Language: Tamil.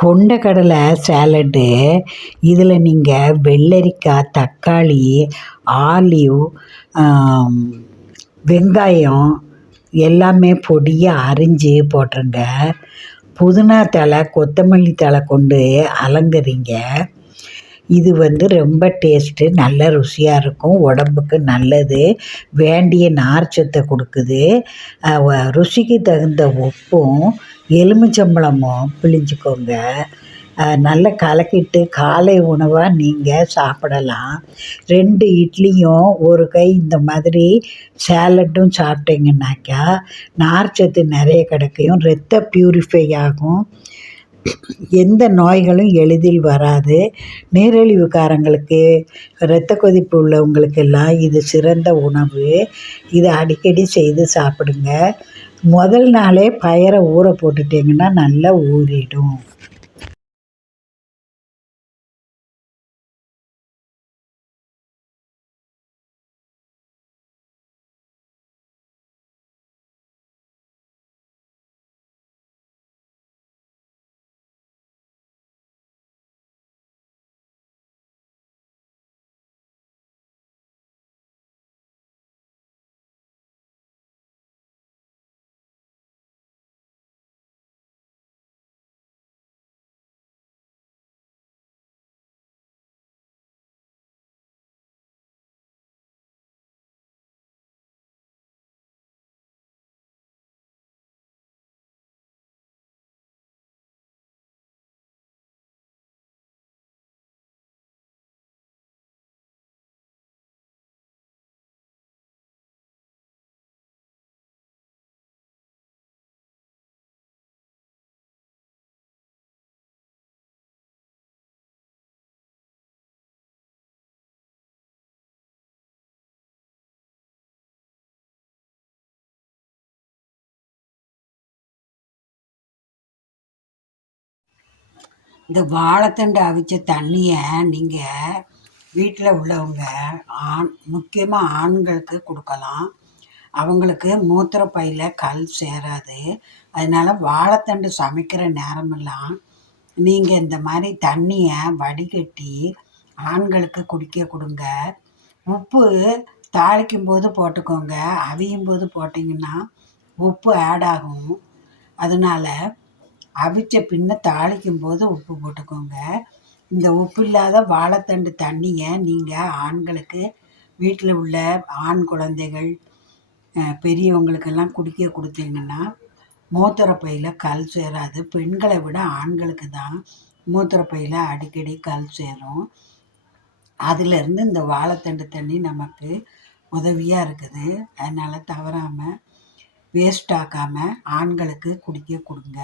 கொண்டக்கடலை சேலட்டு இதில் நீங்கள் வெள்ளரிக்காய் தக்காளி ஆலிவ் வெங்காயம் எல்லாமே பொடியாக அரிஞ்சு போட்டுருங்க. புதினா தழை கொத்தமல்லி தழை கொண்டு அலங்கரிங்க. இது வந்து ரொம்ப டேஸ்ட்டு நல்ல ருசியாக இருக்கும். உடம்புக்கு நல்லது. வேண்டிய நார்ச்சத்தை கொடுக்குது. ருசிக்கு தகுந்த உப்பும் எலுமிச்சம்பழமும் பிழிஞ்சிக்கோங்க. நல்லா கலக்கிட்டு காலை உணவாக நீங்கள் சாப்பிடலாம். ரெண்டு இட்லியும் ஒரு கை இந்த மாதிரி சேலட்டும் சாப்பிட்டீங்கன்னாக்கா நார்ச்சத்து நிறைய கிடைக்கும். ரத்த ப்யூரிஃபை ஆகும். எந்த நோய்களும் எளிதில் வராது. நீரிழிவுக்காரங்களுக்கு இரத்த கொதிப்பு உள்ளவங்களுக்கெல்லாம் இது சிறந்த உணவு. இதை அடிக்கடி செய்து சாப்பிடுங்க. முதல் நாளே பயிரை ஊற போட்டுட்டிங்கன்னா நல்லா ஊறிடும். இந்த வாழைத்தண்டு அவிச்ச தண்ணியை நீங்கள் வீட்டில் உள்ளவங்க ஆண் முக்கியமாக ஆண்களுக்கு கொடுக்கலாம். அவங்களுக்கு மூத்திரப்பையில் கல் சேராது. அதனால் வாழைத்தண்டு சமைக்கிற நேரமெல்லாம் நீங்கள் இந்த மாதிரி தண்ணியை வடிகட்டி ஆண்களுக்கு குடிக்க கொடுங்க. உப்பு தாளிக்கும் போது போட்டுக்கோங்க. அவியும் போது போட்டிங்கன்னா உப்பு ஆட் ஆகும். அதனால் அவிச்ச பின்ன தாளிக்கும் போது உப்பு போட்டுக்கோங்க. இந்த உப்பு இல்லாத வாழைத்தண்டு தண்ணியை நீங்கள் ஆண்களுக்கு வீட்டில் உள்ள ஆண் குழந்தைகள் பெரியவங்களுக்கெல்லாம் குடிக்க கொடுத்தீங்கன்னா மூத்திரப்பையில் கல் சேராது. பெண்களை விட ஆண்களுக்கு தான் மூத்திரப்பையில் அடிக்கடி கல் சேரும். அதிலிருந்து இந்த வாழைத்தண்டு தண்ணி நமக்கு உதவியாக இருக்குது. அதனால் தவறாமல் வேஸ்ட் ஆக்காமல் ஆண்களுக்கு குடிக்க கொடுங்க.